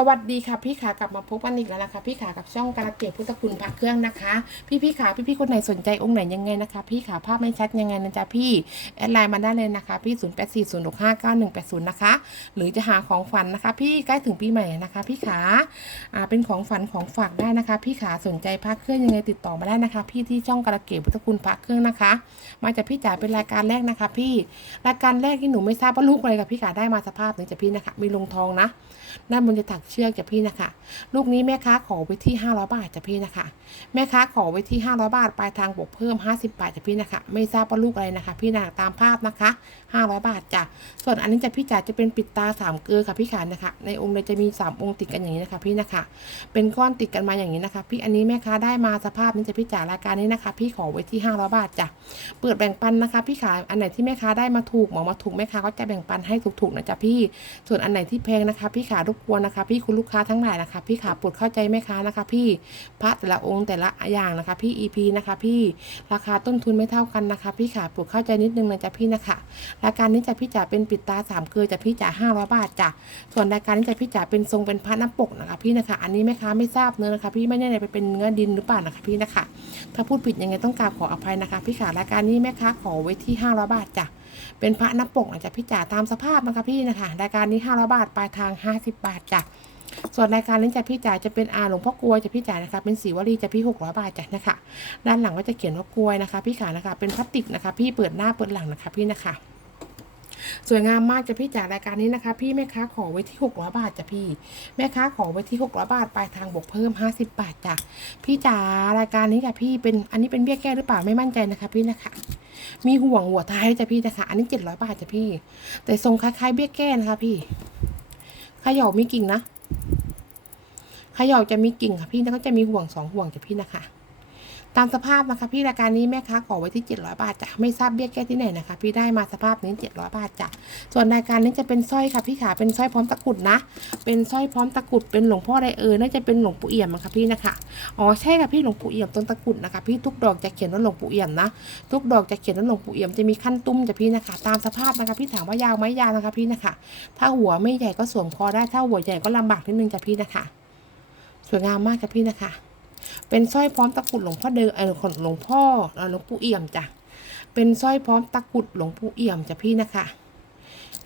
สวัสดีค่ะพี่ขากลับมาพบกันอีกแล้วนะคะพี่ขากับช่องการะเกดพุทธคุณพระเครื่องนะคะ พี่พี่ขาพี่พี่คนไหนสนใจองค์ไหนยังไงนะคะ พี่ขาภาพไม่ชัดยังไงนะจ๊ะพี่แอดไลน์มาได้เลยนะคะ พี่ 0 8 4 0 6 5 9 1 8 0 นะคะ หรือจะหาของฝันนะคะ พี่ใกล้ถึงปีใหม่นะคะ พี่ขาอ่าเป็นของฝันของฝากได้นะคะ พี่ขาสนใจพระเครื่องยังไงติดต่อมาได้นะคะ พี่ที่ช่องการะเกดพุทธคุณพระเครื่องนะคะ มาจากพี่จ๋าเป็นรายการแรกนะคะ พี่รายการแรกที่หนูไม่ทราบว่าลูกอะไรกับพี่ขาได้มาสภาพนี้จะพี่นะคะมีลงทองนะด้านบนจะถักเชือกจ้ะพี่นะคะ ลูกนี้แม่ค้าขอไว้ที่ 500 บาทจ้ะพี่นะคะ แม่ค้าขอไว้ที่ 500 บาท ปลายทางบวกเพิ่ม 50 บาทจ้ะพี่นะคะ ไม่ทราบว่าลูกอะไรนะคะ พี่นะตามภาพนะคะ 500 บาทจ้ะ ส่วนอันนี้จะพี่จ๋าจะเป็นปิดตาสามเกลือค่ะพี่ขานะคะ ในองค์เลยจะมี 3 องค์ติดกันอย่างนี้นะคะ พี่นะคะ เป็นก้อนติดกันมาอย่างนี้นะคะ พี่อันนี้แม่ค้าได้มาสภาพนี้จะพี่จ๋ารายการนี้นะคะ พี่ขอไว้ที่ 500 บาทจ้ะ เปิดแบ่งปันนะคะ พี่ขาอันไหนที่แม่ค้าได้มาถูกหมอมาถูกแม่ค้าก็จะแบ่งปันให้ถูกๆนะจ๊ะพี่ ส่วนอันไหนที่แพงนะคะ พี่ขารบกวนนะคะพี่คุณลูกค้าทั้งหลายนะคะ พี่ขาปรดเข้าใจแม่ค้านะคะ พี่พระแต่ละองค์แต่ละอย่างนะคะ พี่ EP นะคะ พี่ราคาต้นทุนไม่เท่ากันนะคะ พี่ขาปรดเข้าใจนิดนึงนะจ๊ะพี่นะคะรายการนี้จะพี่จ๋าเป็นปิดตาสามเกลือจะพี่จ๋าห้าร้อยบาทจ้ะส่วนรายการนี้จะพี่จ๋าเป็นทรงเป็นพระน้ำปกนะคะ พี่นะคะ อันนี้แม่ค้าไม่ทราบเนื้อนะคะ พี่ไม่แน่ใจไปเป็นเนื้อดินหรือเปล่านะคะ พี่นะคะ ถ้าพูดผิดยังไงต้องกราบขออภัยนะคะ พี่ขารายการนี้แม่ค้าขอไว้ที่ห้าร้อยบาทจ้ะเป็นพระนับปกนะจ๊ะพี่จ๋าตามสภาพนะคะพี่นะคะรายการนี้500บาทปลายทาง50บาทจ้ะ ส่วนรายการนี้จะพี่จ๋าจะเป็นอาหลวงพ่อกลวยจะพี่จ๋านะคะ เป็นสีวลีจะพี่600บาทจ้ะนะคะ ด้านหลังก็จะเขียนว่ากลวยนะคะ พี่ขานะคะ เป็นพลาสติกนะคะ พี่เปิดหน้าเปิดหลังนะคะ พี่นะคะ สวยงามมากจ้ะพี่จ๋ารายการนี้นะคะ พี่แม่ค้าขอไว้ที่600บาทจ้ะพี่ แม่ค้าขอไว้ที่600บาทปลายทางบวกเพิ่ม50บาทจ้ะพี่จ๋ารายการนี้จ้ะพี่เป็นอันนี้เป็นเบี้ยแก้หรือเปล่าไม่มั่นใจนะคะ พี่นะคะมีห่วงหัวท้ายจ้ะพี่นะคะ อันนี้700บาทจ้ะพี่ แต่ทรงคล้ายๆเบี้ยแก้นะคะพี่ขย่ามีกิ่งนะ ขย่าจะมีกิ่งค่ะพี่แล้วก็จะมีห่วงสองห่วงจ้ะพี่นะคะ ตามสภาพนะคะพี่รายการนี้แม่ค้าขอไว้ที่ 700 บาทจ้ะไม่ทราบเบี้ยแก้ที่ไหนนะคะ พี่ได้มาสภาพนี้ 700 บาทจ้ะส่วนรายการนี้จะเป็นสร้อยค่ะพี่ขาเป็นสร้อยพร้อมตะกุดนะ เป็นสร้อยพร้อมตะกุดเป็นหลวงพ่อไรเออน่าจะเป็นหลวงปู่เอี่ยมค่ะพี่นะคะอ๋อใช่ค่ะพี่หลวงปู่เอี่ยมต้นตะกุดนะคะ พี่ทุกดอกจะเขียนว่าหลวงปู่เอี่ยมนะทุกดอกจะเขียนว่าหลวงปู่เอี่ยมจะมีขั้นตุ้มจ้ะพี่นะคะ ตามสภาพนะคะ พี่ถามว่ายาวไหมยาวนะคะพี่นะคะ ถ้าหัวไม่ใหญ่ก็สวมคอได้ถ้าหัวใหญ่ก็ลำบากนิดนึงจ้ะพี่นะคะ สวยงามมากจ้ะพี่นะคะ เป็นสร้อยพร้อมตะกรุดหลวงพ่อเดิมเออของหลวงพ่อเอ่อหลวงปู่เอี่ยมจ้ะ เป็นสร้อยพร้อมตะกรุดหลวงปู่เอี่ยมจ้ะพี่นะคะ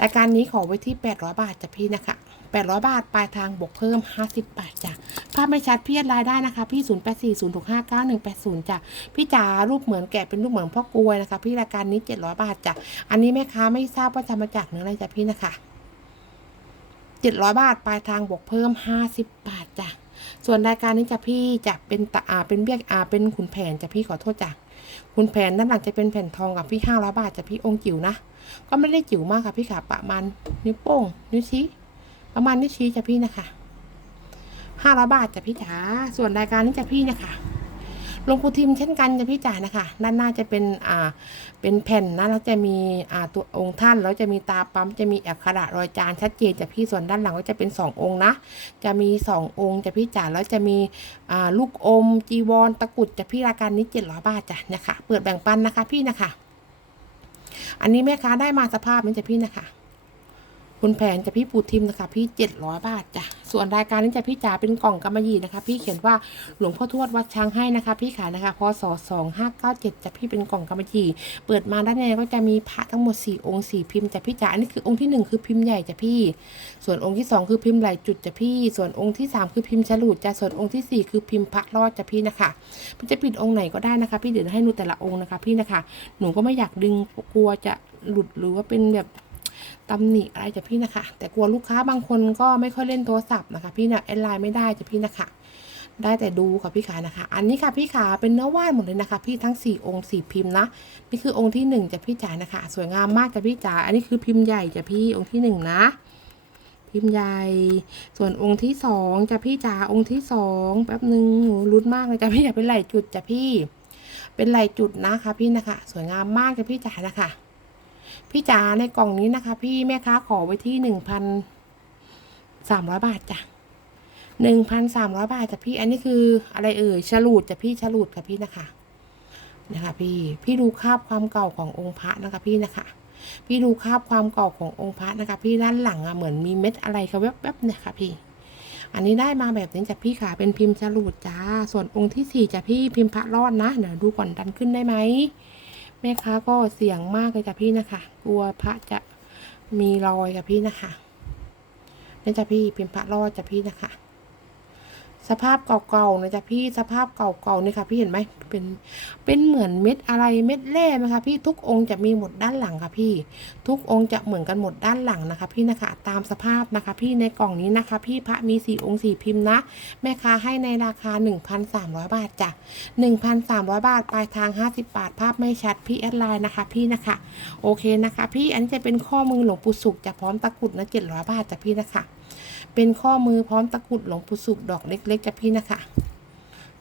รายการนี้ขอไว้ที่ 800 บาทจ้ะพี่นะคะ800 บาท ปลายทางบวกเพิ่ม 50 บาทจ้ะ ภาพไม่ชัดพี่แอดไลน์ได้นะคะ พี่ 0840659180 จ้ะ พี่จ๋ารูปเหมือนแกะเป็นรูปเหมือนพ่อกลวยนะคะ พี่รายการนี้ 700 บาทจ้ะ อันนี้แม่ค้าไม่ทราบว่าจะมาจากเนื้ออะไรจ้ะพี่นะคะ 700 บาท ปลายทางบวกเพิ่ม 50 บาทจ้ะ ส่วนรายการนี้จะพี่จะเป็นตะอาเป็นเบี้ยอาเป็นขุนแผนจะพี่ขอโทษจ้ะขุนแผนด้านหลังจะเป็นแผ่นทองกับพี่ห้าร้อยบาทจะพี่องค์จิ๋วนะ ก็ไม่ได้จิ๋วมากค่ะพี่ขาประมาณนิ้วโป้งนิ้วชี้ประมาณนิ้วชี้จะพี่นะคะห้าร้อยบาทจะพี่จ๋าส่วนรายการนี้จะพี่นะคะ หลวงปู่ทิมเช่นกันจะพี่จ๋านะคะ ด้านหน้าจะเป็นอ่าเป็นแผ่นนะแล้วจะมีอ่าตัวองค์ท่านแล้วจะมีตาปั๊มจะมีอักขระรอยจานชัดเจนจากพี่ส่วนด้านหลังก็จะเป็นสององค์นะ จะมีสององค์จะพี่จ๋าแล้วจะมีอ่าลูกอม จีวรตะกุดจะพี่ราคานี้เจ็ดร้อยบาทจ้ะนะคะเปิดแบ่งปันนะคะพี่นะคะ อันนี้แม่ค้าได้มาสภาพนี้จะพี่นะคะ คุณแผนจะพี่ปูทิมนะคะ พี่เจ็ดร้อยบาทจ้ะส่วนรายการนี้จะพี่จ๋าเป็นกล่องกำมะหยี่นะคะ พี่เขียนว่าหลวงพ่อทวดวัดช้างให้นะคะ พี่ขายนะคะพศสองห้าเก้าเจ็ดจะพี่เป็นกล่องกำมะหยี่เปิดมาด้านในก็จะมีพระทั้งหมดสี่องค์สี่พิมพ์จะพี่จ๋าอันนี้คือองค์ที่หนึ่งคือพิมพ์ใหญ่จะพี่ ส่วนองค์ที่สองคือพิมพ์ไหลจุดจะพี่ ส่วนองค์ที่สามคือพิมพ์ฉลุจ้ะส่วนองค์ที่สี่คือพิมพ์พระรอดจะพี่นะคะพี่จะปิดองค์ไหนก็ได้นะคะ พี่เดี๋ยวให้ดูแต่ละองค์นะคะ พี่นะคะ หนูก็ไม่อยากดึงกลัวจะหลุดหรือว่าเป็นแบบ ตำหนิอะไรจ้ะพี่นะคะ แต่กลัวลูกค้าบางคนก็ไม่ค่อยเล่นโทรศัพท์นะคะ พี่นะแอดไลน์ไม่ได้จ้ะพี่นะคะ ได้แต่ดูค่ะพี่ขานะคะ อันนี้ค่ะพี่ขาเป็นเนื้อว่านหมดเลยนะคะ พี่ทั้งสี่องค์สี่พิมพ์นะ นี่คือองค์ที่หนึ่งจ้ะพี่จ๋านะคะ สวยงามมากจ้ะพี่จ๋า อันนี้คือพิมพ์ใหญ่จ้ะพี่องค์ที่หนึ่งนะพิมพ์ใหญ่ ส่วนองค์ที่สองจะพี่จ๋าองค์ที่สองแป๊บหนึ่งหนูรุ้นมากเลยจ้ะพี่อย่าเป็นไหลจุดจ้ะพี่ เป็นไหลจุดนะคะพี่นะคะ สวยงามมากจ้ะพี่จ๋านะคะ พี่จ๋าในกล่องนี้นะคะ พี่แม่ค้าขอไว้ที่หนึ่งพันสามร้อยบาทจ้ะหนึ่งพันสามร้อยบาทจ้ะพี่ อันนี้คืออะไรเอ่ยฉลูดจ้ะพี่ฉลูดค่ะพี่นะคะ นะคะ พี่ พี่ดูคาบความเก่าขององค์พระนะคะ พี่นะคะ พี่ดูคาบความเก่าขององค์พระนะคะ พี่ด้านหลังอะเหมือนมีเม็ดอะไรเขาแวบๆเนี่ยค่ะพี่ อันนี้ได้มาแบบนี้จ้ะพี่ขาเป็นพิมพ์ฉลูดจ้า ส่วนองค์ที่สี่จ้ะพี่พิมพ์พระรอดนะเดี๋ยวดูก่อนดันขึ้นได้ไหม แม่ค้าก็เสี่ยงมากเลยจ้ะพี่นะคะ กลัวพระจะมีรอยกับพี่นะคะนี่จ้ะพี่เป็นพระรอดจ้ะพี่นะคะ สภาพเก่าๆนะจ๊ะพี่สภาพเก่าๆนี่ค่ะ พี่เห็นไหมเป็นเป็นเหมือนเม็ดอะไรเม็ดแร่ไหมคะพี่ทุกองค์จะมีหมดด้านหลังค่ะพี่ ทุกองค์จะเหมือนกันหมดด้านหลังนะคะ พี่นะคะตามสภาพนะคะ พี่ในกล่องนี้นะคะ พี่พระมีสี่องค์สี่พิมพ์นะ แม่ค้าให้ในราคา 1,300 บาทจ้ะ1,300 บาทปลายทาง 50 บาท ภาพไม่ชัดพี่แอดไลน์นะคะ พี่นะคะ โอเคนะคะ พี่อันนี้จะเป็นข้อมือหลวงปู่สุขจะพร้อมตะกรุดนะ700บาทจ้ะพี่นะคะ เป็นข้อมือพร้อมตะกรุดหลวงปู่สุขดอกเล็กๆจ้ะพี่นะคะ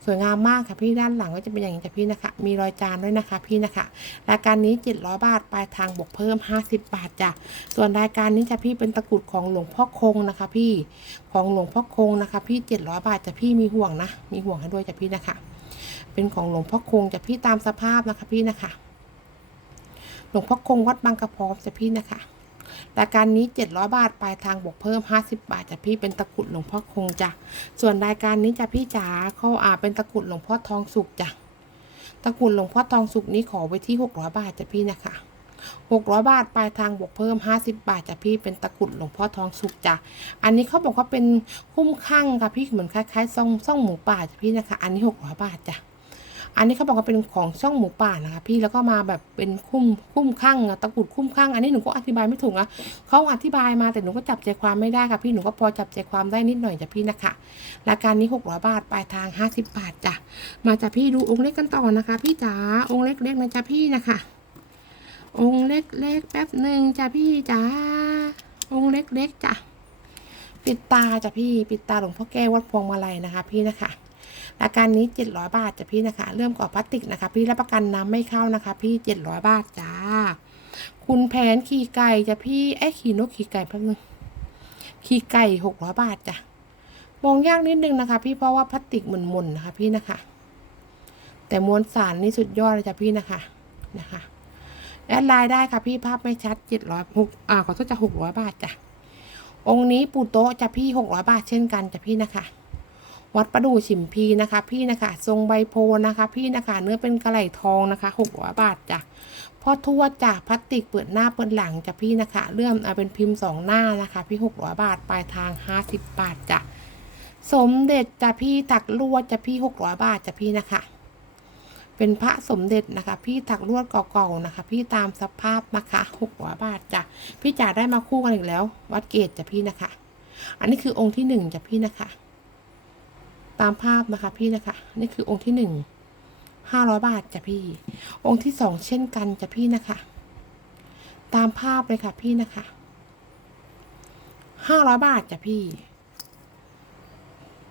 สวยงามมากค่ะพี่ด้านหลังก็จะเป็นอย่างนี้จ้ะพี่นะคะ มีรอยจานด้วยนะคะพี่นะคะ รายการนี้ 700 บาทปลายทางบวกเพิ่ม 50 บาทจ้ะส่วนรายการนี้จ้ะพี่เป็นตะกรุดของหลวงพ่อคงนะคะ พี่ของหลวงพ่อคงนะคะ พี่ 700 บาทจ้ะพี่มีห่วงนะ มีห่วงให้ด้วยจ้ะพี่นะคะ เป็นของหลวงพ่อคงจ้ะพี่ตามสภาพนะคะพี่นะคะหลวงพ่อคงวัดบางกระพร้อมจ้ะพี่นะคะ รายการนี้ 700 บาทปลายทางบวกเพิ่ม 50 บาทจะพี่เป็นตะกุดหลวงพ่อคงจ้ะส่วนรายการนี้จะพี่จ๋าเขาอาเป็นตะกุดหลวงพ่อทองสุกจ้ะตะกุดหลวงพ่อทองสุกนี้ขอไว้ที่ 600 บาทจ้ะพี่นะคะ600 บาทปลายทางบวกเพิ่ม 50 บาทจ้ะพี่เป็นตะกุดหลวงพ่อทองสุกจ้ะอันนี้เขาบอกว่าเป็นคุ้มข้างค่ะพี่เหมือนคล้ายๆซ่องซ่องหมูป่าจ้ะพี่นะคะ อันนี้ 600 บาทจ้ะ อันนี้เขาบอกว่าเป็นของช่องหมูป่านะคะพี่แล้วก็มาแบบเป็นคุ้มคุ้มข้างตะกรุดคุ้มข้างอันนี้หนูก็อธิบายไม่ถูกอะเขาอธิบายมาแต่หนูก็จับใจความไม่ได้ค่ะพี่หนูก็พอจับใจความได้นิดหน่อยจ้ะพี่นะคะรายการนี้600บาทปลายทาง 50 บาทจ้ะมาจ้ะพี่ดูองค์เล็กกันต่อนะคะ พี่จ๋าองค์เล็กๆนะจ้ะพี่นะคะ องค์เล็กๆแป๊บหนึ่งจ้ะพี่จ๋าองค์เล็กๆจ้ะปิดตาจ้ะพี่ปิดตาหลวงพ่อแก้ววัดพวงมาลัยนะคะ พี่นะคะ รายการนี้ 700 บาทจ้ะพี่นะคะ เริ่มก่อพลาสติกนะคะ พี่รับประกันน้ำไม่เข้านะคะ พี่ 700 บาทจ้า คุณแผนขี่ไก่จ้ะพี่ไอ้ขี่นกขี่ไก่แป๊บนึงขี่ไก่ 600 บาทจ้ะมองยากนิดนึงนะคะ พี่เพราะว่าพลาสติกหมุนๆนะคะ พี่นะคะ แต่มวลสารนี่สุดยอดเลยจ้ะพี่นะคะนะคะแอดไลน์ได้ค่ะพี่ภาพไม่ชัด700หกอ่าขอโทษจะ600บาทจ้ะองค์นี้ปูโต๊ะจะพี่600บาทเช่นกันจ้ะพี่นะคะ วัดประดู่ฉิมพีนะคะ พี่นะคะ ทรงใบโพนะคะ พี่นะคะ เนื้อเป็นกระไหล่ทองนะคะหกร้อยบาทจ้ะพ่อทวดจ้ะพลาสติกเปิดหน้าเปิดหลังจ้ะพี่นะคะเลื่อมเอาเป็นพิมพ์สองหน้านะคะ พี่หกร้อยบาทปลายทางห้าสิบบาทจ้ะสมเด็จจ้ะพี่ตักลวดจ้ะพี่หกร้อยบาทจ้ะพี่นะคะ เป็นพระสมเด็จนะคะ พี่ถักลวดเก่าๆนะคะ พี่ตามสภาพนะคะหกร้อยบาทจ้ะพี่จ๋าได้มาคู่กันอีกแล้ว วัดเกตจ้ะพี่นะคะ อันนี้คือองค์ที่หนึ่งจ้ะพี่นะคะ ตามภาพนะคะพี่นะคะ นี่คือองค์ที่หนึ่งห้าร้อยบาทจ้ะพี่ องค์ที่สองเช่นกันจ้ะพี่นะคะ ตามภาพเลยค่ะพี่นะคะห้าร้อยบาทจ้ะพี่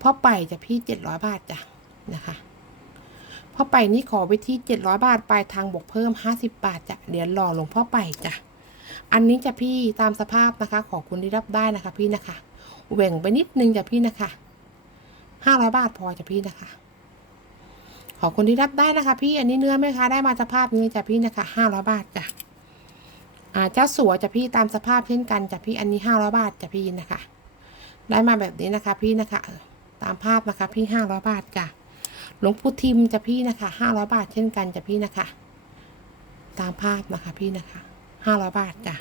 พ่อไปจ้ะพี่เจ็ดร้อยบาทจ้ะนะคะพ่อไปนี่ขอไปที่เจ็ดร้อยบาทปลายทางบวกเพิ่มห้าสิบบาทจ้ะเดี๋ยวรอหลวงพ่อไปจ้ะอันนี้จ้ะพี่ตามสภาพนะคะ ขอคุณที่รับได้นะคะ พี่นะคะแหว่งไปนิดนึงจ้ะพี่นะคะ ห้าร้อยบาทพอจ้ะพี่นะคะ ขอบคุณที่รับได้นะคะ พี่อันนี้เนื้อไหมคะได้มาสภาพนี้จ้ะพี่นะคะห้าร้อยบาทจ้ะอ่าเจ้าสัวจ้ะพี่ตามสภาพเช่นกันจ้ะพี่อันนี้ห้าร้อยบาทจ้ะพี่นะคะ ได้มาแบบนี้นะคะ พี่นะคะตามภาพนะคะ พี่ห้าร้อยบาทจ้ะหลวงปู่ทิมจ้ะพี่นะคะห้าร้อยบาทเช่นกันจ้ะพี่นะคะ ตามภาพนะคะพี่นะคะห้าร้อยบาทจ้ะ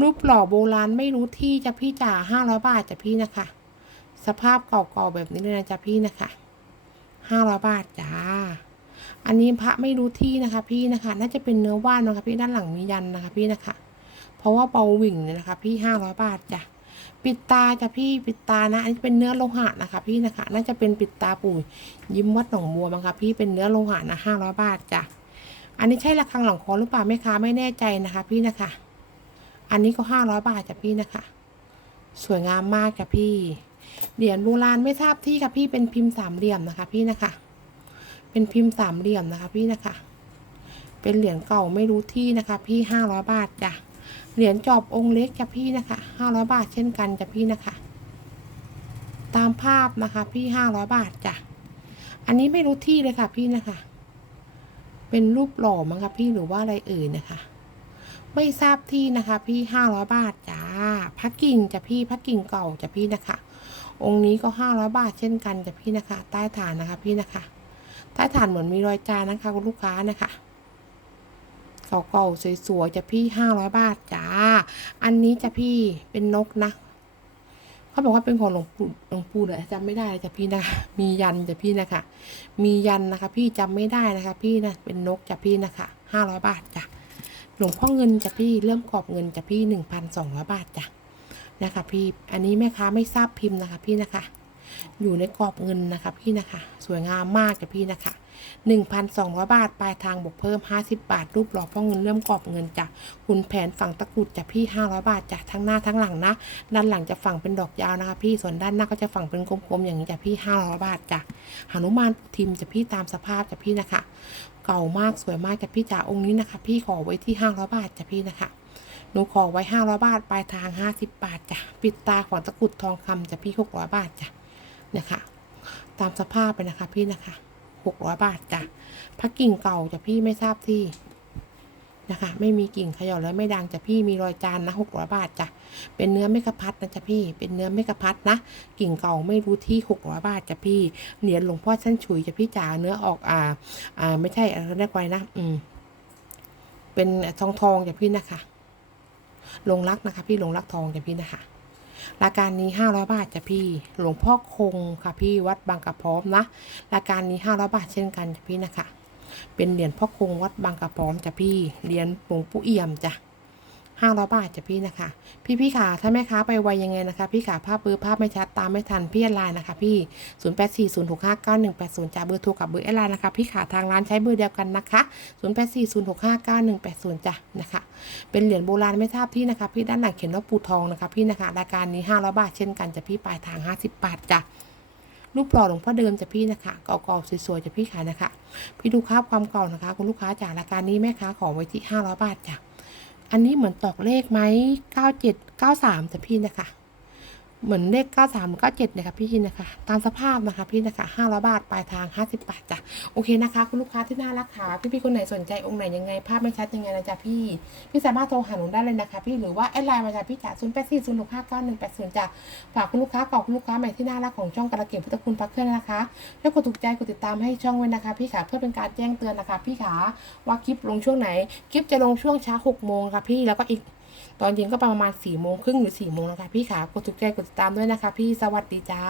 รูปหล่อโบราณไม่รู้ที่จ้ะพี่จ๋าห้าร้อยบาทจ้ะพี่นะคะ สภาพเก่าๆแบบนี้เลยนะจ๊ะพี่นะคะห้าร้อยบาทจ้า อันนี้พระไม่รู้ที่นะคะ พี่นะคะ น่าจะเป็นเนื้อว่านนะคะ พี่ด้านหลังมียันนะคะ พี่นะคะ เพราะว่าเบาหวิ่งเนี่ยนะคะ พี่ห้าร้อยบาทจ้ะปิดตาจ้ะพี่ปิดตานะ อันนี้เป็นเนื้อโลหะนะคะ พี่นะคะ น่าจะเป็นปิดตาปู่ยิ้มวัดหนองบัวมั้งคะพี่เป็นเนื้อโลหะนะห้าร้อยบาทจ้ะอันนี้ใช่ระฆังหลังคอหรือเปล่าแม่ค้าไม่แน่ใจนะคะ พี่นะคะ อันนี้ก็ห้าร้อยบาทจ้ะพี่นะคะ สวยงามมากจ้ะพี่ เหรียญโบราณไม่ทราบที่ค่ะพี่เป็นพิมพ์สามเหลี่ยมนะคะพี่นะคะ เป็นพิมพ์สามเหลี่ยมนะคะพี่นะคะ เป็นเหรียญเก่าไม่รู้ที่นะคะพี่ห้าร้อยบาทจ้ะ เหรียญจอบองค์เล็กจ้ะพี่นะคะห้าร้อยบาทเช่นกันจ้ะพี่นะคะ ตามภาพนะคะพี่ห้าร้อยบาทจ้ะ อันนี้ไม่รู้ที่เลยค่ะพี่นะคะ เป็นรูปหล่อมั้งคะพี่หรือว่าอะไรเอ่ยนะคะไม่ทราบที่นะคะ พี่ห้าร้อยบาทจ้าพักกิ่งจ้ะพี่พักกิ่งเก่าจ้ะพี่นะคะ องค์นี้ก็ห้าร้อยบาทเช่นกันจ้ะพี่นะคะ ใต้ฐานนะคะพี่นะคะ ใต้ฐานเหมือนมีรอยจานนะคะคุณลูกค้านะคะเก่าๆสวยๆจะพี่ห้าร้อยบาทจ้า อันนี้จะพี่เป็นนกนะเขาบอกว่าเป็นของหลวงปู่หลวงปู่เลยจำไม่ได้จ้ะพี่นะคะมียันจ้ะพี่นะคะ มียันนะคะ พี่จำไม่ได้นะคะ พี่นะเป็นนกจ้ะพี่นะคะห้าร้อยบาทจ้ะหลวงพ่อเงินจ้ะพี่เริ่มกรอบเงินจ้ะพี่หนึ่งพันสองร้อยบาทจ้ะ นะคะพี่อันนี้แม่ค้าไม่ทราบพิมพ์นะคะพี่นะคะ อยู่ในกรอบเงินนะคะพี่นะคะ สวยงามมากจ้ะพี่นะคะ1,200 บาท ปลายทางบวกเพิ่ม 50 บาท รูปหล่อพ่อเงินเริ่มกรอบเงินจ้ะคุณแผนฝั่งตะกรุดจ้ะพี่ 500 บาทจ้ะทั้งหน้าทั้งหลังนะ ด้านหลังจะฝั่งเป็นดอกยาวนะคะ พี่ ส่วนด้านหน้าก็จะฝั่งเป็นกลมๆอย่างนี้จ้ะพี่ 500 บาทจ้ะหนุมานทิมจ้ะพี่ตามสภาพจ้ะพี่นะคะ เก่ามากสวยมากจ้ะพี่จ๋าองค์นี้นะคะ พี่ขอไว้ที่500บาทจ้ะพี่นะคะ หนูขอไว้ 500 บาท ปลายทาง 50 บาทจ้ะ ปิดตาของตะกุดทองคำจะพี่ 600 บาทจ้ะนะคะตามสภาพไปนะคะพี่นะคะ 600 บาทจ้ะพระกิ่งเก่าจะพี่ไม่ทราบที่นะคะ ไม่มีกิ่งขย่าแล้วไม่ดังจะพี่มีรอยจานนะหกร้อยบาทจ้ะ เป็นเนื้อไม่กระพัดนะจ๊ะพี่ เป็นเนื้อไม่กระพัดนะ กิ่งเก่าไม่รู้ที่หกร้อยบาทจ้ะพี่ เหรียญหลวงพ่อชั้นฉุยจะพี่จ๋า เนื้อออกอ่า อ่า ไม่ใช่อะไรเรียกไว้นะ อืม เป็นทองทองจ้ะพี่นะคะ ลงรักนะคะ พี่ลงรักทองจ้ะพี่นะคะรายการนี้ห้าร้อยบาทจ้ะพี่ หลวงพ่อคงค่ะพี่วัดบางกระพร้อมนะรายการนี้ห้าร้อยบาทเช่นกันจ้ะพี่นะคะ เป็นเหรียญพ่อคงวัดบางกระพร้อมจ้ะพี่เหรียญหลวงปู่เอี่ยมจ้ะ ห้าร้อยบาทจ้ะพี่นะคะ พี่พี่ขาถ้าแม่ค้าไปไวยังไงนะคะ พี่ขาภาพเบอร์ภาพไม่ชัดตามไม่ทันพี่แอดไลน์นะคะพี่ศูนย์แปดสี่ศูนย์หกห้าเก้าหนึ่งแปดศูนย์จ้ะเบอร์โทรกับเบอร์แอดไลน์นะคะพี่ขาทางร้านใช้เบอร์เดียวกันนะคะศูนย์แปดสี่ศูนย์หกห้าเก้าหนึ่งแปดศูนย์จ้ะนะคะ เป็นเหรียญโบราณไม่ทราบที่นะคะ พี่ด้านหลังเขียนว่าปูทองนะคะพี่นะคะรายการนี้ห้าร้อยบาทเช่นกันจะพี่ปลายทางห้าสิบบาทจ้ะรูปหล่อหลวงพ่อเดิมจะพี่นะคะเก่าๆสวยๆจะพี่ขายนะคะ พี่ดูภาพความเก่านะคะ คุณลูกค้าจากรายการนี้แม่ค้าขอไว้ที่ห้าร้อยบาทจ้ะ อันนี้เหมือนตอกเลขไหมเก้าเจ็ดเก้าสามจะพี่นะคะ เหมือนเลขเก้าสามเก้าเจ็ดนะคะพี่นะคะ ตามสภาพนะคะพี่นะคะห้าร้อบาท ปลายทางห้าสิบาทจ้ะ โอเคนะคะ คุณลูกค้าที่น่ารักค่ะ พี่ๆคนไหนสนใจองค์ไหนยังไง ภาพไม่ชัดยังไงนะจ๊ะพี่ พี่สามารถโทรหาหนูได้เลยนะคะ พี่ หรือว่าแอดไลน์มาจากพี่จ๋าศูนย์แปดสี่ศูนย์หกห้าเก้าหนึ่งแปดศูนย์จ้ะ ฝากคุณลูกค้าเก่าคุณลูกค้าใหม่ที่น่ารักของช่องกระเกียบพุทธคุณพักเครื่องนะคะช่วกดถูกใจ กดติดตามให้ช่องไว้นะคะ พี่ขาเพื่อเป็นการแจ้งเตือนนะคะ พี่ขาว่าคลิปลงช่วงไหน คลิปจะลงช่วงเช้าหกโมงค่ะพี่ แล้วก็อีก ตอนเย็นก็ประมาณสี่โมงครึ่งหรือสี่โมงนะคะพี่ขากดถูกใจกดติดตามด้วยนะคะ พี่สวัสดีจ้า